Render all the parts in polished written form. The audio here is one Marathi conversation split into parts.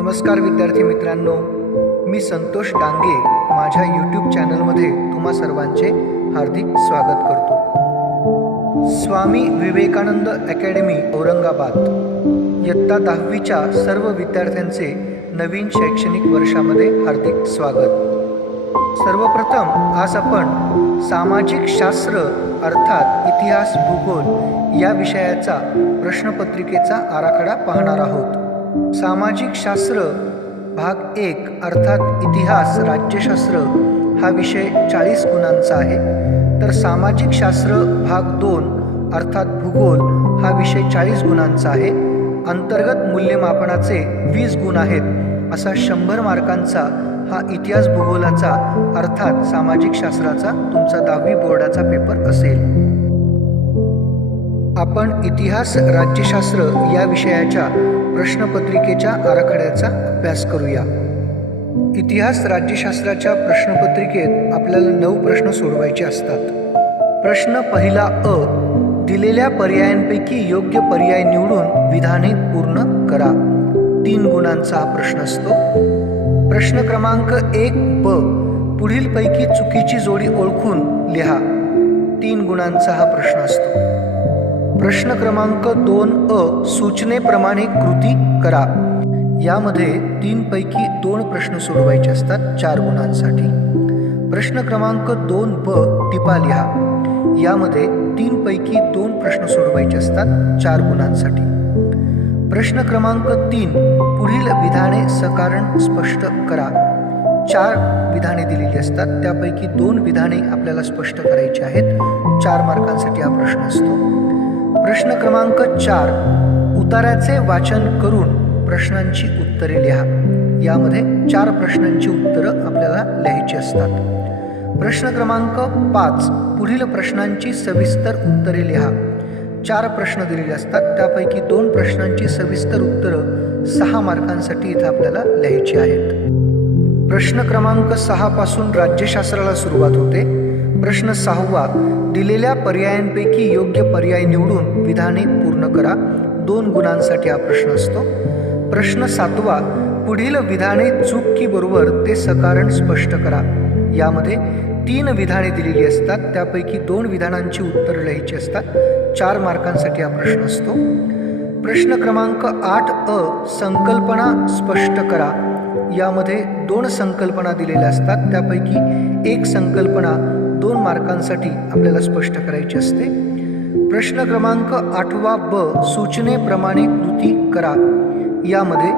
नमस्कार विद्यार्थी मित्रांनो, मी संतोष डांगे माझ्या यूट्यूब चॅनलमध्ये तुम्हा सर्वांचे हार्दिक स्वागत करतो। स्वामी विवेकानंद अकॅडमी औरंगाबाद इयत्ता 10वीच्या सर्व विद्यार्थ्यांचे नवीन शैक्षणिक वर्षामध्ये हार्दिक स्वागत। सर्वप्रथम आज आपण सामाजिक शास्त्र अर्थात इतिहास भूगोल या विषयाचा प्रश्नपत्रिकेचा आराखडा पाहणार आहोत। सामाजिक शास्त्र भाग 1 अर्थात इतिहास राज्यशास्त्र हा विषय 40 गुणांचा आहे, तर सामाजिक शास्त्र भाग 2 अर्थात भूगोल हा विषय 40 गुणांचा आहे। अंतर्गत मूल्यमापनाचे 20 गुण आहेत। असा 100 मार्कांचा हा इतिहास भूगोलाचा अर्थात सामाजिक शास्त्राचा तुमचा 10वी बोर्डाचा पेपर असेल। आपण इतिहास राज्यशास्त्र या विषयाच्या प्रश्नपत्रिकेच्या आराखड्याचा अभ्यास करूया। इतिहास राज्यशास्त्राच्या प्रश्नपत्रिकेत आपल्याला 9 प्रश्न सोडवायचे असतात। प्रश्न पहिला अ, दिलेल्या पर्यायांपैकी योग्य पर्याय निवडून विधाने पूर्ण करा। 3 गुणांचा हा प्रश्न असतो। प्रश्न क्रमांक 1 ब, पुढीलपैकी चुकीची जोडी ओळखून लिहा। 3 गुणांचा हा प्रश्न असतो। प्रश्न क्रमांक 2 अ, सूचनेप्रमाणे कृती करा। यामध्ये 3 पैकी 2 प्रश्न सोडवायचे असतात 4 गुणांसाठी। प्रश्न क्रमांक 2 ब, टिपा लिहा। यामध्ये 3 पैकी 2 प्रश्न सोडवायचे असतात 4 गुणांसाठी। प्रश्न क्रमांक 3 पुढील विधाने सकारण स्पष्ट करा। 4 विधाने दिलेली असतात, त्यापैकी 2 विधाने आपल्याला स्पष्ट करायची आहेत। 4 मार्कांसाठी हा प्रश्न असतो। प्रश्न क्रमांक 4 उताऱ्याचे वाचन करून प्रश्नांची उत्तरे लिहा। यामध्ये 4 प्रश्नांची उत्तरं आपल्याला लिहायची असतात। प्रश्न क्रमांक 5 पुढील प्रश्नांची सविस्तर उत्तरे लिहा। 4 प्रश्न दिलेले असतात, त्यापैकी 2 प्रश्नांची सविस्तर उत्तरं 6 मार्कांसाठी इथं आपल्याला लिहायची आहेत। प्रश्न क्रमांक 6 पासून राज्यशास्त्राला सुरुवात होते। प्रश्न 6वा, दिलेल्या पर्यायांपैकी योग्य पर्याय निवडून विधाने पूर्ण करा। 2 गुणांसाठी हा प्रश्न असतो। प्रश्न 7वा, पुढील विधाने चूक की बरोबर ते सकारण स्पष्ट करा। यामध्ये 3 विधाने दिलेली असतात, त्यापैकी 2 विधानांची उत्तरं लिहायची असतात। 4 मार्कांसाठी हा प्रश्न असतो। प्रश्न क्रमांक 8 अ, संकल्पना स्पष्ट करा। यामध्ये 2 संकल्पना दिलेल्या असतात, त्यापैकी 1 संकल्पना 2 मार्कांसाठी आपल्याला स्पष्ट करायची असते। प्रश्न क्रमांक 8वा ब, सूचनेप्रमाणे कृती करा। यामध्ये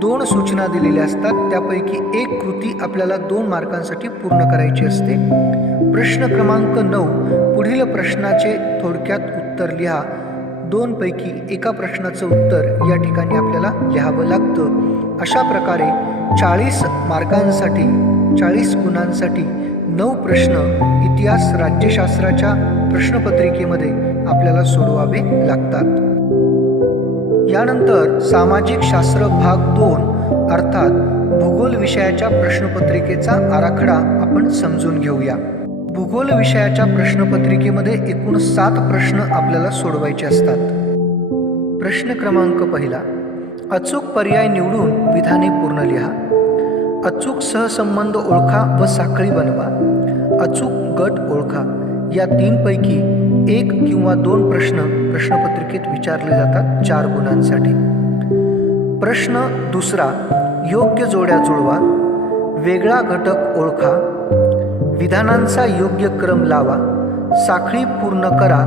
2 सूचना दिलेल्या असतात, त्यापैकी 1 कृती आपल्याला 2 मार्कांसाठी पूर्ण करायची असते। प्रश्न क्रमांक 9 पुढील प्रश्नाचे थोडक्यात उत्तर लिहा। 2 पैकी 1 प्रश्नाचं उत्तर या ठिकाणी आपल्याला लिहावं लागतं। अशा प्रकारे 40 मार्कांसाठी 40 गुणांसाठी 9 प्रश्न इतिहास राज्यशास्त्राच्या प्रश्नपत्रिकेमध्ये आपल्याला सोडवावे लागतात। यानंतर सामाजिक शास्त्र भाग 2 अर्थात भूगोल विषयाच्या प्रश्नपत्रिकेचा आराखडा आपण समजून घेऊया। भूगोल विषयाच्या प्रश्नपत्रिकेमध्ये एकूण 7 प्रश्न आपल्याला सोडवायचे असतात। प्रश्न क्रमांक 1, अचूक पर्याय निवडून विधाने पूर्ण लिहा। अचूक सहसंबंध ओळखा व साखळी बनवा। अचूक गट ओळखा। या 3 पैकी 1 किंवा 2 प्रश्न प्रश्नपत्रिकेत विचारले जातात 4 गुणांसाठी। प्रश्न 2, योग्य जोड्या जुळवा। वेगळा घटक ओळखा। विधानांचा योग्य क्रम लावा। साखळी पूर्ण करा।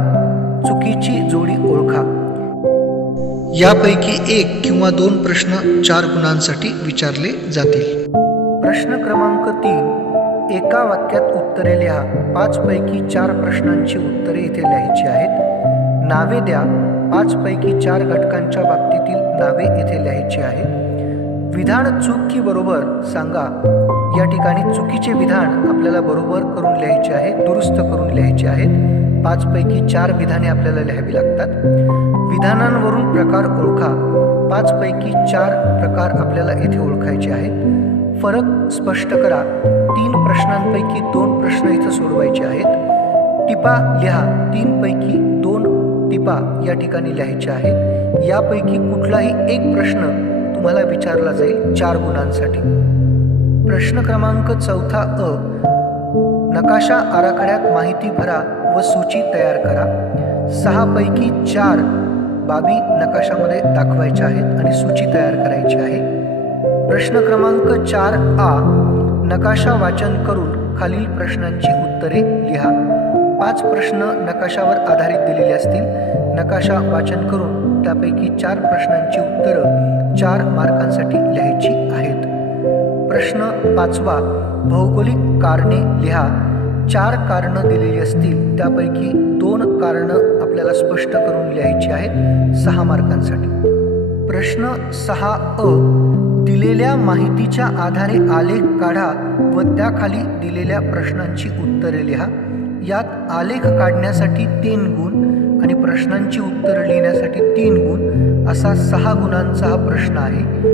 चुकीची जोडी ओळखा। यापैकी 1 किंवा 2 प्रश्न 4 गुणांसाठी विचारले जातील। प्रश्न क्रमांक 3, एका वाक्यात उत्तरे लिहा। 5 पैकी 4 प्रश्नांची उत्तरे इथे लिहायची आहेत। नावे द्या। 5 पैकी 4 घटकांच्या बाबतीतील नावे इथे लिहायची आहेत। विधान चूक की बरोबर सांगा। या ठिकाणी चुकीचे विधान आपल्याला बरोबर करून लिहायचे आहे, दुरुस्त करून लिहायचे आहेत। 5 पैकी 4 विधाने आपल्याला लिहावी लागतात। विधानांवरून प्रकार ओळखा। 5 पैकी 4 प्रकार आपल्याला इथे ओळखायचे आहेत। फरक स्पष्ट करा। 3 प्रश्नांपैकी 2 प्रश्न इथं सोडवायचे आहेत। टिपा लिहा। 3 पैकी 2 टिपा या ठिकाणी लिहायच्या आहेत। यापैकी कुठलाही 1 प्रश्न तुम्हाला विचारला जाईल 4 गुणांसाठी. प्रश्न क्रमांक 4 अ. नकाशा आराखड्यात माहिती भरा व सूची तयार करा. 6 पैकी 4 बाबी नकाशामध्ये दाखवायच्या आहेत आणि सूची तयार करायची आहे. प्रश्न क्रमांक 4 आ. नकाशा वाचन करून खालील प्रश्नांची उत्तरे लिहा. 5 प्रश्न नकाशावर आधारित दिलेले असतील. नकाशा वाचन करून त्यापैकी 4 प्रश्नांची उत्तरं 4 मार्कांसाठी लिहायची आहेत. प्रश्न 5वा. भौगोलिक कारणे लिहा. 4 कारणं दिलेली असतील, त्यापैकी 2 कारणं आपल्याला स्पष्ट करून लिहायची आहेत 6 मार्कांसाठी. प्रश्न 6 अ. दिलेल्या माहितीच्या आधारे आलेख काढा व त्याखाली दिलेल्या प्रश्नांची उत्तरे लिहा. यात आलेख काढण्यासाठी 3 गुण आणि प्रश्नांची उत्तरं लिहिण्यासाठी 3 गुण असा 6 गुणांचा हा प्रश्न आहे.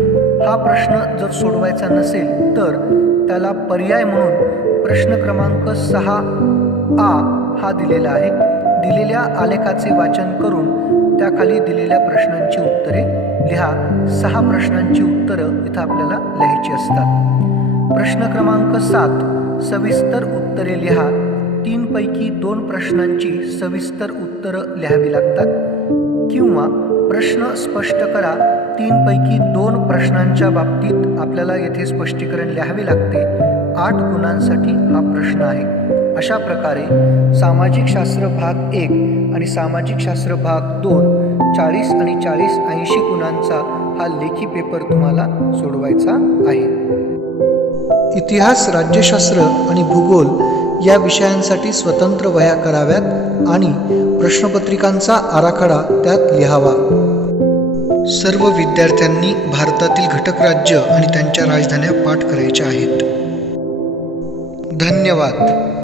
हा प्रश्न जर सोडवायचा नसेल तर त्याला पर्याय म्हणून प्रश्न क्रमांक 6 आ हा दिलेला आहे. दिलेल्या आलेखाचे वाचन करून त्याखाली दिलेल्या प्रश्नांची उत्तरे लिहा. 6 प्रश्नांची उत्तरं इथं आपल्याला लिहायची असतात. प्रश्न क्रमांक 7. सविस्तर उत्तरे लिहा. 3 पैकी 2 प्रश्नांची सविस्तर उत्तरं लिहावी लागतात किंवा प्रश्न स्पष्ट करा. 3 पैकी 2 प्रश्नांच्या बाबतीत आपल्याला येथे स्पष्टीकरण लिहावे लागते. 8 गुणांसाठी हा प्रश्न आहे. अशा प्रकारे सामाजिक शास्त्र भाग 1 आणि सामाजिक शास्त्र भाग 2 40 आणि 40 80 गुणांचा हा लेखी पेपर तुम्हाला सोडवायचा आहे. इतिहास, राज्यशास्त्र आणि भूगोल या विषयांसाठी स्वतंत्र वह्या कराव्यात आणि प्रश्नपत्रिकांचा आराखडा त्यात लिहावा. सर्व विद्यार्थ्यांनी भारतातील घटक राज्य आणि त्यांच्या राजधान्या पाठ करायच्या आहेत. धन्यवाद.